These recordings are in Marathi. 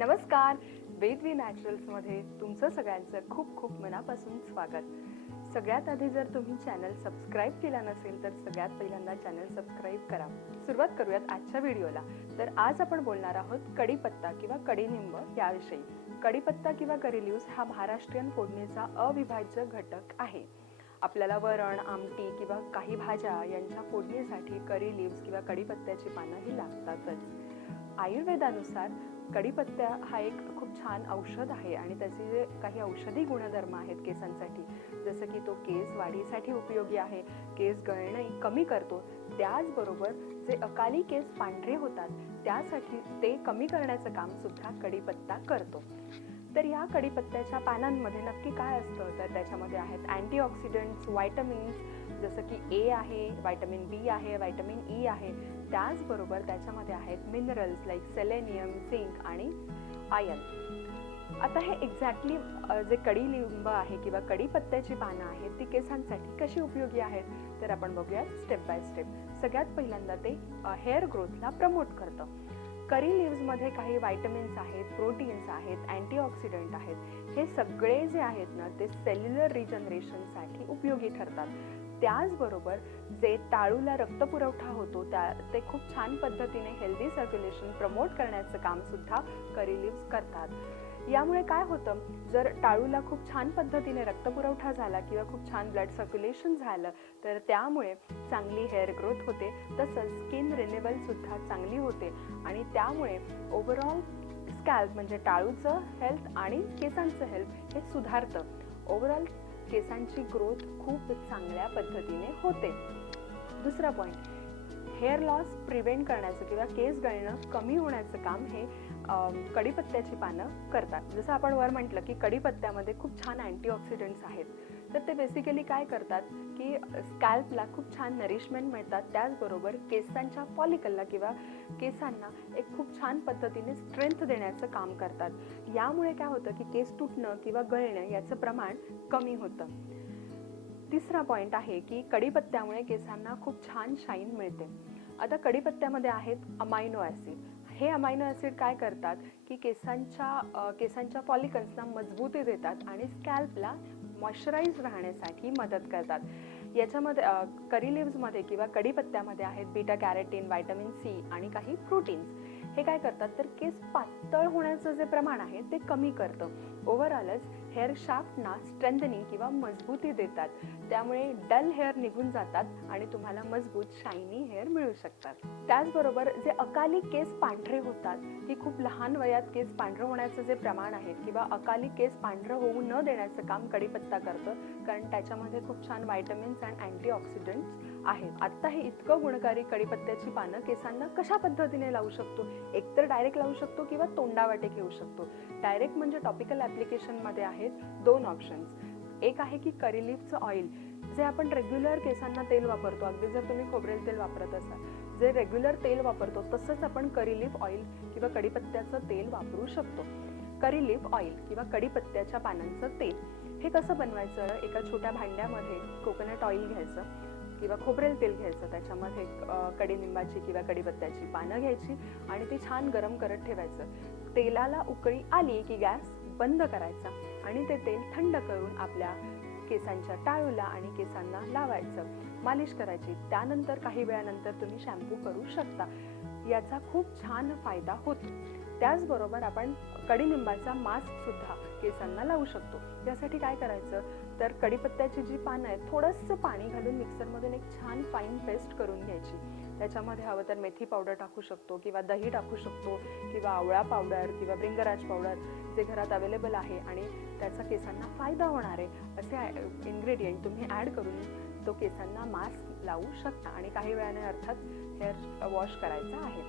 नमस्कार. वेदवी नॅचरल्समध्ये तुमचं सगळ्यांचं खूप खूप मनापासून स्वागत. सगळ्यात आधी जर तुम्ही चॅनल सबस्क्राईब केला नसेल तर सगळ्यात पहिल्यांदा चॅनल सबस्क्राईब करा. सुरुवात करूयात आजच्या व्हिडिओला. तर आज आपण बोलणार आहोत कढीपत्ता किंवा कढीलिंब याविषयी. कढीपत्ता किंवा करी लीव्हज हा महाराष्ट्रीयन फोडणीचा अविभाज्य घटक आहे. आपल्याला वरण, आमटी किंवा काही भाज्या यांच्या फोडणीसाठी करी लीव्हज किंवा कढीपत्त्याची पानं ही लागतातच. आयुर्वेदानुसार कढीपत्ता हा एक खूप छान औषध आहे आणि त्याचे जे काही औषधी गुणधर्म आहेत केसांसाठी, जसं की तो केस वाढीसाठी उपयोगी आहे, केस गळणे कमी करतो, त्याचबरोबर जे अकाली केस पांढरे होतात त्यासाठी ते कमी करण्याचं काम सुद्धा कढीपत्ता करतो. तर या कढीपत्त्याच्या पानांमध्ये नक्की काय असतं, तर त्याच्यामध्ये आहेत अँटीऑक्सिडंट्स, व्हायटमिन्स, जसं की ए आहे, व्हायटमिन बी आहे, व्हायटमिन ई आहे. त्याचबरोबर त्याच्यामध्ये आहेत मिनरल्स लाईक सेलेनियम, झिंक आणि आयर्न. आता हे एक्झॅक्टली जे कढीलिंब आहे किंवा कढीपत्त्याची पानं आहेत ती केसांसाठी कशी उपयोगी आहेत, तर आपण बघूया स्टेप बाय स्टेप. सगळ्यात पहिल्यांदा ते हेअर ग्रोथला प्रमोट करतं. करी लीव्हजमध्ये काही व्हायटमिन्स आहेत, प्रोटीन्स आहेत, अँटीऑक्सिडंट आहेत. हे सगळे जे आहेत ना ते सेल्युलर रिजनरेशनसाठी उपयोगी ठरतात. त्याचबरोबर जे टाळूला रक्तपुरवठा होतो ते खूप छान पद्धतीने हेल्दी सर्क्युलेशन प्रमोट करण्याचं काम सुद्धा करी लीव्हज करतात. यामुळे काय होतं, जर टाळूला खूप छान पद्धतीने रक्तपुरवठा झाला किंवा खूप छान ब्लड सर्क्युलेशन झालं तर त्यामुळे चांगली हेअर ग्रोथ होते, तसंच स्किन रिन्युअल सुद्धा चांगली होते आणि त्यामुळे ओव्हरऑल स्कॅल्प म्हणजे टाळूचं हेल्थ आणि केसांचं हेल्थ हे सुधारतं. ओव्हरऑल केसांची ग्रोथ खूप चांगल्या पद्धतीने होते. दुसरा पॉईंट, हेअर लॉस प्रिव्हेंट करण्याचं किंवा केस गळणं कमी होण्याचं काम हे कढीपत्त्याची पानं करतात. जसं आपण वर म्हटलं की कढीपत्त्यामध्ये खूप छान अँटीऑक्सिडंट्स आहेत, तर ते बेसिकली काय करतात की स्कॅल्पला खूप छान नरिशमेंट मिळतात. त्याचबरोबर केसांच्या फॉलिकलला किंवा केसांना एक खूप छान पद्धतीने स्ट्रेंथ देण्याचं काम करतात. यामुळे काय होतं की केस तुटणं किंवा गळणं याचं प्रमाण कमी होतं. तिसरा पॉईंट आहे की कढीपत्त्यामुळे केसांना खूप छान शाईन मिळते. आता कढीपत्त्यामध्ये आहेत अमायनो ॲसिड. हे अमायनो ॲसिड काय करतात की केसांच्या फॉलिकल्सना मजबूती देतात आणि स्कॅल्पला मॉइश्चराइज राहण्यासाठी मदत करतात. याच्यामध्ये करी लीव्हजमध्ये किंवा कढीपत्त्यामध्ये आहेत बीटा कॅरोटीन, व्हायटमिन सी आणि काही प्रोटीन्स. हे काय करतात तर केस पातळ होण्याचं जे प्रमाण आहे ते कमी करतं. ओव्हरऑलच हेअर शाफ्टना स्ट्रेंथनिंग किंवा मजबूती देतात. त्यामुळे डल हेअर निघून जातात आणि तुम्हाला मजबूत शायनी हेअर मिळू शकतात. त्याचबरोबर जे अकाली केस पांढरे होतात की खूप लहान वयात केस पांढरं होण्याचं जे प्रमाण आहे किंवा अकाली केस पांढरं होऊ न देण्याचं काम कढीपत्ता करतं, कारण त्याच्यामध्ये खूप छान व्हायटमिन्स अँड अँटीऑक्सिडंट्स आहेत. आता हे इतकं गुणकारी कढीपत्त्याची पानं केसांना कशा पद्धतीने लावू शकतो, एकतर डायरेक्ट लावू शकतो किंवा तोंडावाटे घेऊ शकतो. डायरेक्ट म्हणजे टॉपिकल ॲप्लिकेशनमध्ये आहेत दोन ऑप्शन्स. एक आहे की करी लीव्हचं ऑइल, जे आपण रेग्युलर केसांना तेल वापरतो, अगदी जर तुम्ही खोबरेल तेल वापरत असाल, जे रेग्युलर तेल वापरतो तसंच आपण करी लीव्ह ऑइल किंवा कढीपत्त्याचं तेल वापरू शकतो. करी लीव्ह ऑइल किंवा कढीपत्त्याच्या पानांचं तेल हे कसं बनवायचं, एका छोट्या भांड्यामध्ये कोकोनट ऑइल घ्यायचं किंवा खोबरेल तेल घ्यायचं, त्याच्यामध्ये कढीलिंबाची किंवा कढीपत्त्याची पानं घ्यायची आणि ते छान गरम करत ठेवायचं. तेलाला उकळी आली की गॅस बंद करायचा आणि ते तेल थंड करून आपल्या केसांच्या टाळूला आणि केसांना लावायचं, मालिश करायची. त्यानंतर काही वेळानंतर तुम्ही शॅम्पू करू शकता. याचा खूप छान फायदा होतो. त्याचबरोबर आपण कढीलिंबाचा मास्क सुद्धा केसांना लावू शकतो. यासाठी काय करायचं तर कढीपत्त्याची जी पानं आहेत थोडंसं पाणी घालून मिक्सरमधून एक छान फाईन पेस्ट करून घ्यायची. त्याच्यामध्ये हवं तर मेथी पावडर टाकू शकतो किंवा दही टाकू शकतो किंवा आवळा पावडर किंवा भृंगराज पावडर जे घरात अवेलेबल आहे आणि त्याचा केसांना फायदा होणार आहे असे इन्ग्रेडियंट तुम्ही ॲड करून तो केसांना मास्क लावू शकता आणि काही वेळाने अर्थात हेअर वॉश करायचा आहे.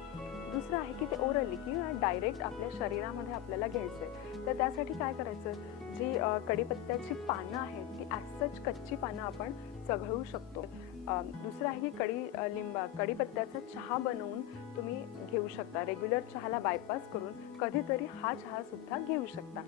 दुसरं आहे की ते ओरली किंवा डायरेक्ट आपल्या शरीरामध्ये आपल्याला घ्यायचं आहे. तर त्यासाठी काय करायचं, जी कढीपत्त्याची पानं आहेत ती ॲज सच कच्ची पानं आपण चघळू शकतो. दुसरं आहे की कढीपत्त्याचा चहा बनवून तुम्ही घेऊ शकता. रेग्युलर चहाला बायपास करून कधीतरी हा चहासुद्धा घेऊ शकता.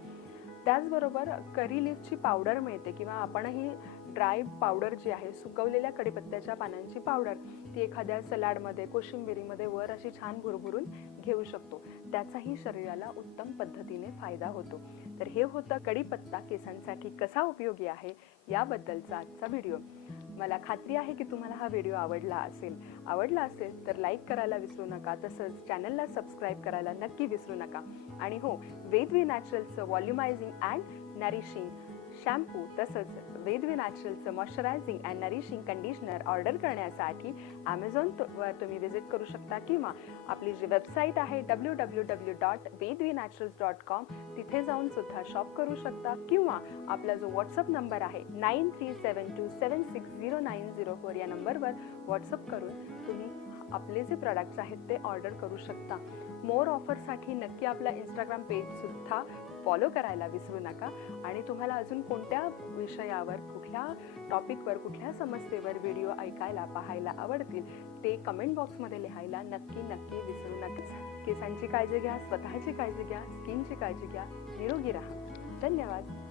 त्याचबरोबर करी लीव्हची पावडर मिळते किंवा आपणही ड्राय पावडर जी आहे, सुकवलेल्या कढीपत्त्याच्या पानांची पावडर, ती एखाद्या सलाडमध्ये, कोशिंबिरीमध्ये वर अशी छान भुरभुरून घेऊ शकतो. त्याचाही शरीराला उत्तम पद्धतीने फायदा होतो. तर हे होतं कढीपत्ता केसांसाठी कसा उपयोगी आहे याबद्दलचा आजचा व्हिडिओ. मला खात्री आहे की तुम्हाला हा व्हिडिओ आवडला असेल तर लाईक करायला विसरू नका. तसंच चॅनलला सबस्क्राईब करायला नक्की विसरू नका. आणि हो, वेदवी नॅचरलचं व्हॉल्युमायझिंग अँड नरिशिंग शॅम्पू तसंच वेदवी नॅचरलचं moisturising and nourishing conditioner order करण्यासाठी ॲमेझॉनवर तुम्ही विजिट करू शकता किंवा आपली जी वेबसाईट आहे www.vedvinnaturals.com तिथे जाऊन सुद्धा शॉप करू शकता किंवा आपला जो व्हॉट्सअप नंबर आहे 9372760904 या नंबरवर व्हॉट्सअप करून तुम्ही आपले जे प्रोडक्ट्स आहेत ते ऑर्डर करू शकता. मोर ऑफरसाठी नक्की आपला इंस्टाग्राम पेजसुद्धा फॉलो करायला विसरू नका. आणि तुम्हाला अजून कोणत्या विषयावर, कुठल्या टॉपिकवर, कुठल्या समस्येवर व्हिडिओ ऐकायला, पाहायला आवडतील ते कमेंट बॉक्समध्ये लिहायला नक्की विसरू नका. केसांची काळजी घ्या, स्वतःची काळजी घ्या, स्किनची काळजी घ्या, निरोगी राहा. धन्यवाद.